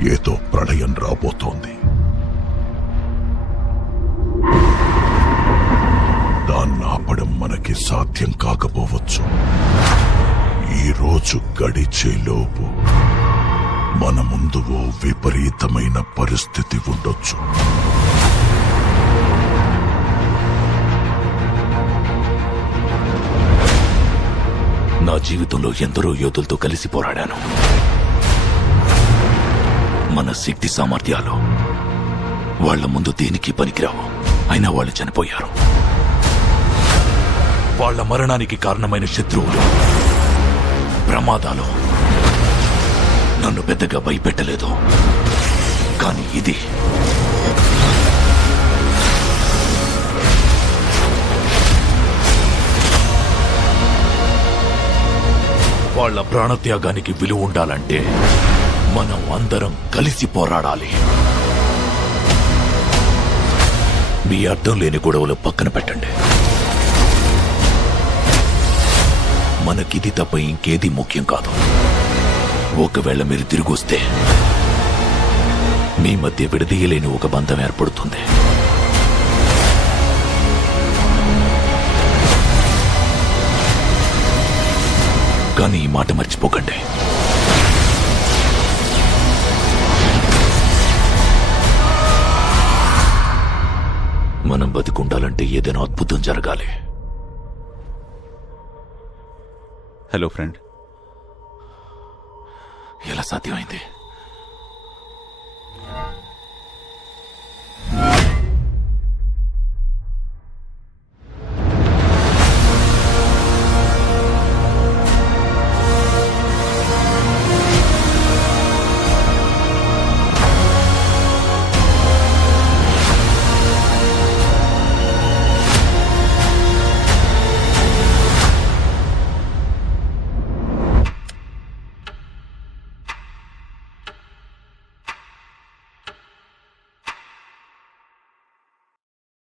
ఏదో ప్రళయం రాబోతోంది. దాన్ని ఆపడం మనకి సాధ్యం కాకపోవచ్చు. ఈ రోజు గడిచేలోపు మన ముందు ఓ విపరీతమైన పరిస్థితి ఉండొచ్చు. నా జీవితంలో ఎందరో యోధులతో కలిసి పోరాడాను. మన శక్తి సామర్థ్యాలు వాళ్ల ముందు దేనికి పనికిరావు. అయినా వాళ్ళు చనిపోయారు. వాళ్ల మరణానికి కారణమైన శత్రువులు, ప్రమాదాలు నన్ను పెద్దగా భయపెట్టలేదు. కానీ ఇది వాళ్ల ప్రాణత్యాగానికి విలువ ఉండాలంటే మనం అందరం కలిసి పోరాడాలి. మీ అర్థం లేని గొడవలు పక్కన పెట్టండి. మనకిది తప్ప ఇంకేది ముఖ్యం కాదు. ఒకవేళ మీరు తిరిగొస్తే మీ మధ్య విడదీయలేని ఒక బంధం ఏర్పడుతుంది. కానీ ఈ మాట మర్చిపోకండి. మనం బతికుండాలంటే ఏదైనా అద్భుతం జరగాలి. Hello friend. ఎలా సాధ్యమైంది?